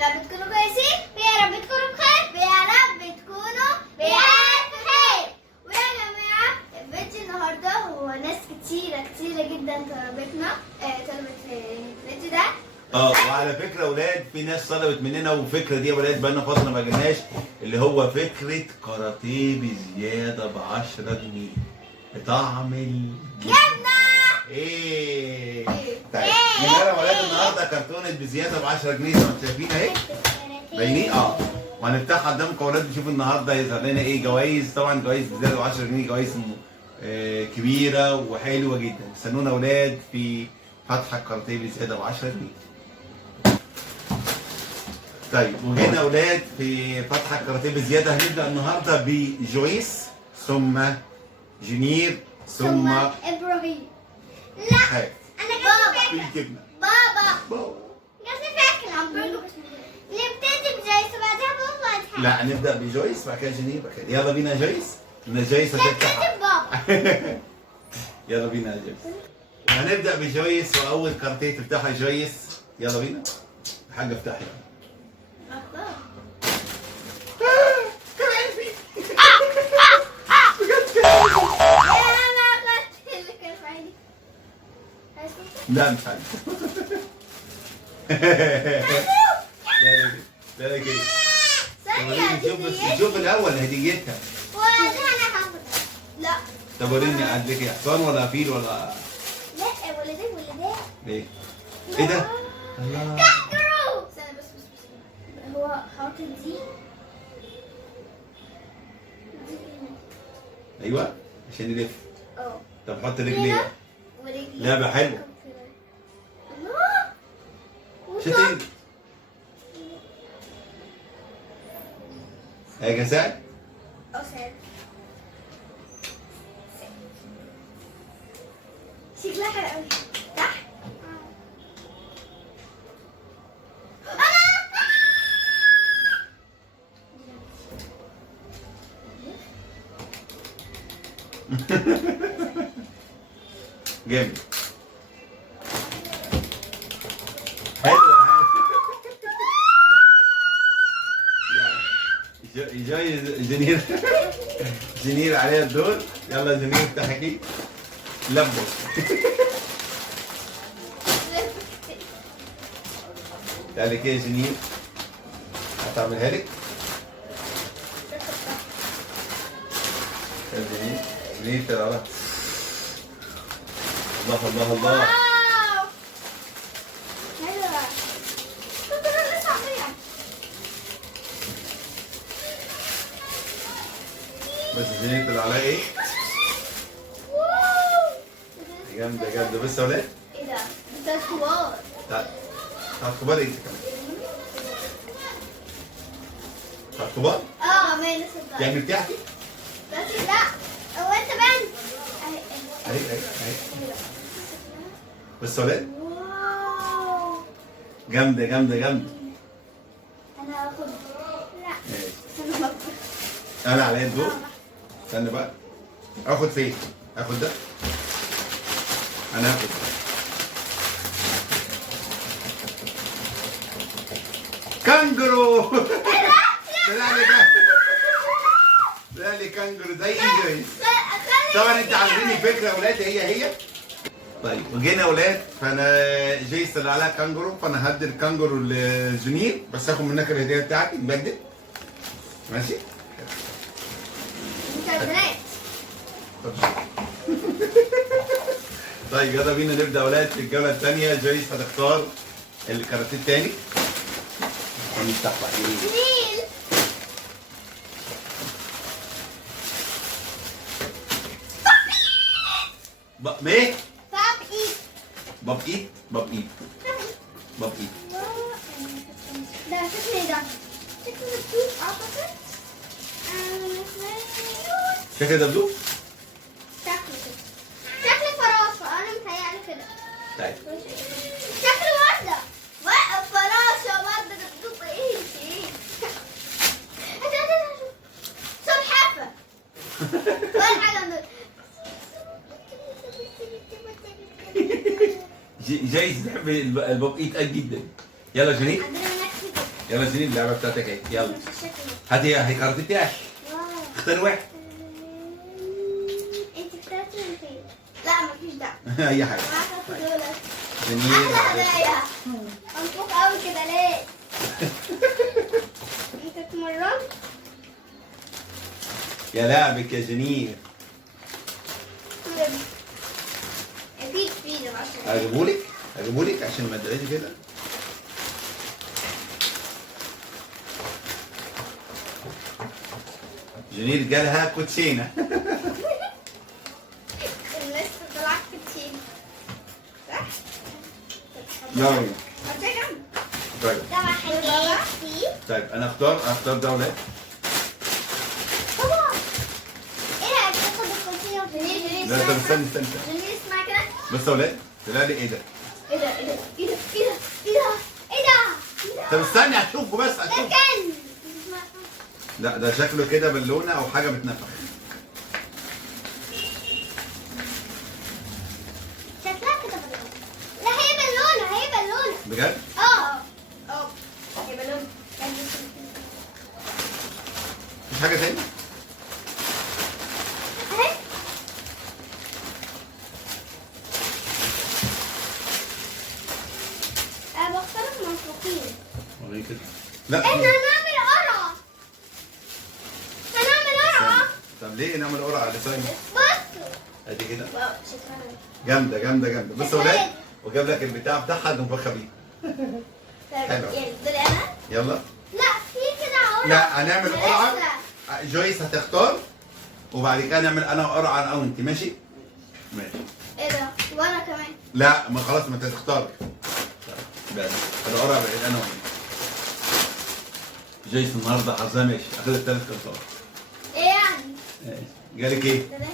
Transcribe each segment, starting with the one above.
يا رب تكونوا كويسين، ويا رب تكونوا بخير، ويا رب تكونوا بألف خير. ويا جماعة الفيديو النهاردة هو ناس كتيرة جدا طلبت الفيديو ده. وعلى فكرة يا ولاد في ناس طلبت مننا، والفكرة دي يا ولاد بقالنا فترة ما جبناش، اللي هو فكرة كاراتيه بزيادة ب10 جنيه بطعم جبنة. ايه؟ طيب جبنا يا ولاد النهارده كرتونة بزيادة ب10 جنيه زي ما انتم شايفين اهي. باينين؟ وهنفتحها قدامكم يا ولاد نشوف النهارده هيظهر لنا ايه جوائز. طبعا جوائز بزيادة ب10 جنيه، جوائز كبيرة وحلوة جدا. استنونا يا ولاد في فتحة كاراتيه بزيادة ب10 جنيه. طيب وهنا يا ولاد في فتحة كاراتيه بزيادة هنبدأ النهارده بجويس، ثم جنير، ثم ابراهيم. لا خاف. انا جبت في فكرة. الجبنة. بابا جبت فكرة. نبتدي بجايز وبعدها بابا. لا نبدأ بجويس بعد كده جنير بعد كده. يلا بينا يا جويس. ان جويس هتفتح. نبتدي بابا. يلا بينا يا جويس. هنبدأ بجويس وأول كاراتيه تفتحها جويس. يلا بينا. حاجة افتحي. لا مش عارف. لا كده. شوف الأول هديتها. لا طب وريني عندك ايه؟ حصان ولا فيل ولا؟ لا ولدين ايه؟ ايه ده؟ الله. كانجرو. استنى بس هو حاطط دي. ايوه عشان يلف. اه طب حط رجليه. ورجلي. لعبة حلوة. الله. شتين. يا جساد. ساد. شكلها حلو قوي. صح؟ جامد. حلو جاي جنير. جنير عليها الدور. يلا جنير افتحكي. لبو. تعالي كده يا جنير. هتعملها لك. يا جنير. جنير تعالى. الله الله. واو. حلوة. كنت انا لسه عاملها. بس جنير طلع عليها ايه؟ واو. جامدة بس يا ولاد. ايه ده؟ ده كبار. تعال كبار انت كمان. تعال كبار؟ ما هي لسه بقى. يعني بتحكي؟ بس لا هو انت بنت. اهي. بس يا ولاد واو. جامدة. انا هاخد. لا ماشي. استنى بقى. انا عليا الدور. استنى بقى. اخد فين؟ اخد ده؟ انا هاخد ده. كانجرو. طلع لي كانجرو زي جويس. طبعا انت عارفين الفكره يا ولاد هي. طيب وجينا يا ولاد فانا جيس طلع عليها كانجرو، فانا هدي الكانجرو لجنير بس هاخد منك الهديه بتاعتي نبدل. ماشي؟ مكملات. طيب يلا بينا نبدا يا ولاد في الجوله الثانيه. جويس هتختار الكاراتيه الثاني. ونفتح بقى. جميل. ايه؟ باب ايد. باب ايد. ده شكل ايه ده؟ شكل الدود اعتقد. شكل دبدوب؟ شكل فراشة. انا متهيألي كده. طيب شكل وردة. فراشة وردة دبدوب ايه؟ سلحفة. ولا حاجة من دول. جايز تحب الباب ايد جدا. يلا جنيد. عندنا نكتة. يلا جنين اللعبه بتاعتك اهي يلا مش الشكل هاتي هي كارت بتاعك واو اختار واحد انت اخترتي من فين؟ لا مفيش دعوة اي حاجه معاك دولت جنين احلى هدايا منفوخ قوي كده ليه؟ انت اتمرنت؟ يا لعبك يا جنين اكيد في ده عشان اجيبهولك عشان ما تدعيش كده جنين جالها كوتشينه الناس طلعت كتير صح؟ يلا هاتي جنب طيب طبعا حاجاتي طيب انا اختار ده ولا طبعا ايه رأيك تاخد الكوتشينة جنيه لا طب استنى جنيه اسمع كده بص يا ولاد طلع لي ايه ده ايه ده ايه ده ايه ده ايه ده ايه ده ايه ده طب استني هتشوفه بس ده هتشوفه كان لا ده شكله كده بالونه او حاجه بتنفخ شكلها كده بالونه لا هي بالونه هي بالونه بجد اه هي بالونه مفيش حاجه تاني اهي انا بختار المنفوخين وريني كده لا احنا هنعمل قرعه هنعمل قرعه طب ليه نعمل قرعه على لساني بصوا ادي كده واو شكرا جامده جامده جامده بص يا ولاد وجاب لك البتاع بتاعها نفخها بيه حلو. يعني دول انا يلا لا في كده قرعه لا هنعمل قرعه لسه. جويس هتختار وبعد كده نعمل انا قرعه انا وانت ماشي ماشي ايه ده وانا كمان لا ما خلاص ما انت هتختار بس انا قرعه بعيد انا وانت جويس النهارده حظها ماشي اخدت 3 كرتات ايه يعني ماشي جالك ايه ده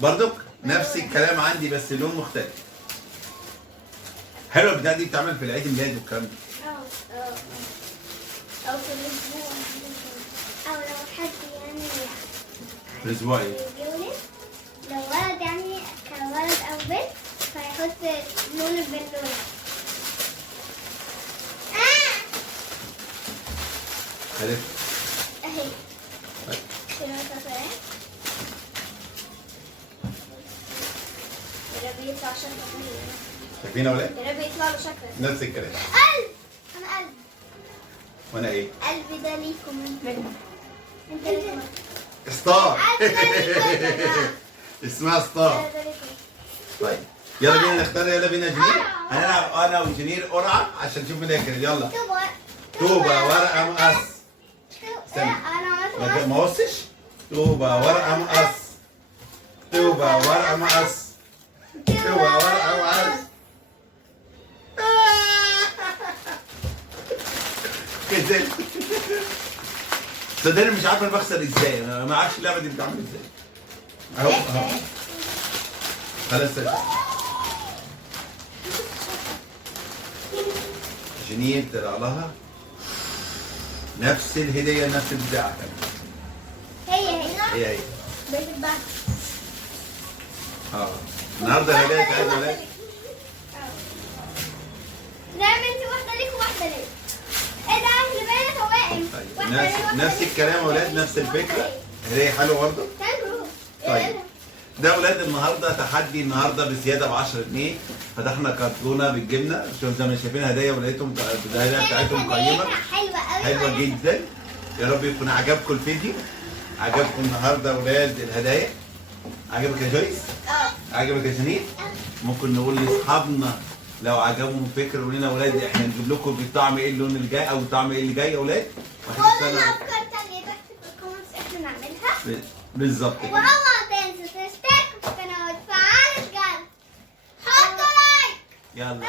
برضك نفس الكلام عندي بس لون مختلف حلوه البتاعه دي بتتعمل في العيد ميلاد والكلام ده او في الاسبوع او لو حد يعني في الاسبوع ايه يتجوز لو ولد يعني كولد او بنت فيحط لون البالونه خليت اهي طيب. شنو اهي يا رب يطلع شكله شايفين يا ولاد يا رب يطلع له شكله نفس الكلام قلب انا قلب وانا ايه قلبي ده ليكم انت ليكم ستار قلبي ده ليكم يا جماعة. اسمها ستار قلبي ده ليكم. طيب يلا بينا نختار يلا بينا جنير هنلعب انا وجنير قرعه عشان نشوف مين هيكسب يلا طوبه ورقه مقص استنى. انا ما وصش طوبه ورقه مقص طوبه ورقه مقص طوبه ورقه مقص كده صدقني مش عارف انا بخسر ازاي انا ما اعرفش اللعبه دي بتتعمل ازاي اهو اهو خلاص جنين طلع لها نفس الهديه نفس البتاعه كمان هي بتتباع النهارده الهديه بتاعتنا ولاد دايما انت واحده ليك وواحده ليك ايه ده اللي باينه توائم واحده ليك واحدة نفس ليك. الكلام يا ولاد نفس الفكره هديه حلوه برضه حلو طيب ده ولاد النهارده تحدي النهارده بزياده ب 10 جنيه فتحنا كرتونه بالجبنه شوف زي ما شايفين هدايا ولقيتهم الهدايا بتاعتهم قيمه حلوه قوي حلوه جدا يا رب يكون عجبكم الفيديو عجبكم النهارده ولاد الهدايا عجبك يا جويس عجبك يا جنين ممكن نقول لاصحابنا لو عجبهم فكره قولوا لنا يا ولاد احنا نجيب لكم بالطعم ايه اللون اللي جاي او الطعم ايه اللي جاي يا ولاد قولوا لنا افكار تانية تحت في الكومنتس احنا نعملها بالظبط كده واوعوا تنسوا تشتركوا في القناه وتفعلوا الجرس حطوا لايك يلا